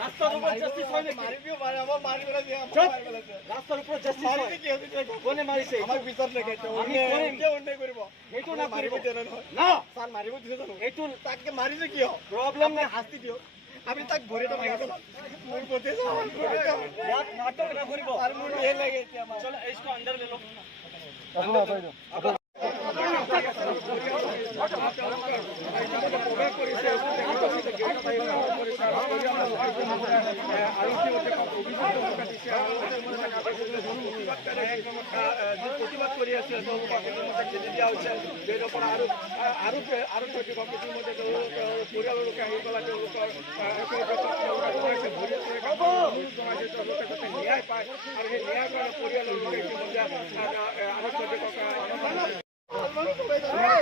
রাস্তার উপর জাস্টিস হয় নাকি? মারিবিও মারে আমার মারিবেলা দিয়ে আমার চুপ! মারিবেলা দিয়ে রাস্তার উপর জাস্টিস হয়? মারিতে কি হতে চাই কোনে মারিছে? আমার বিচার লেগেছে আমি করিম। কে অন্যায় করব এইটো না মারিব করিব। দেন না না স্যার মারিব দিতে জানো এইটো তাকে মারিছে কি হয় প্রবলেম আপনি না। শাস্তি দিও আমি তাক ভরিটা মারি দিলাম মোর পথে আমার ভরে দাও ইয়াত নাটক না করিব। আর মোর এ লেগেছে আমার চলো এইটো আন্ডার ले लो। প্রতিবাদ কৰি আছে দিয়া হৈছে যিহেতু পৰা আৰু কমিটিৰ মধ্যে পৰিয়ালৰ লোকে আহি পেলাই তেওঁলোকৰ ন্যায় পায় আৰু সেই ন্যায় কাৰণে পৰিয়ালৰ লোকে ইতিমধ্যে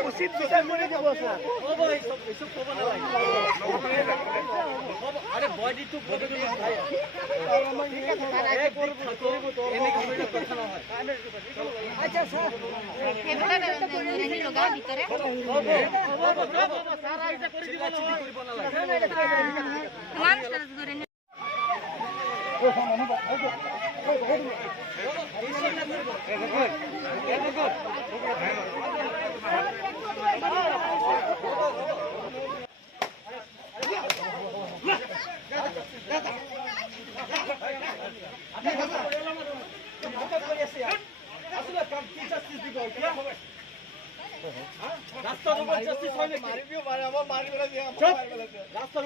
উচিত বিচাৰ কৰি দিব স্যাৰ হ'ব এইসব ক'ব নালাগে। আরে বডিটো ক'ব নালাগে। এনেকে কথা নহয়। আচ্ছা স্যার লগা ভিতরে স্যার আইটা কৰি দিব নালাগে। মানুষ ধৰে ৰাস্তাৰ উপৰ জাস্টিস হয় নাকি? মাৰিবিও মাৰে আমাৰ মাৰিবেলা দিয়ে আমাৰ চুপ! মাৰিবেলা দিয়ে ৰাস্তাৰ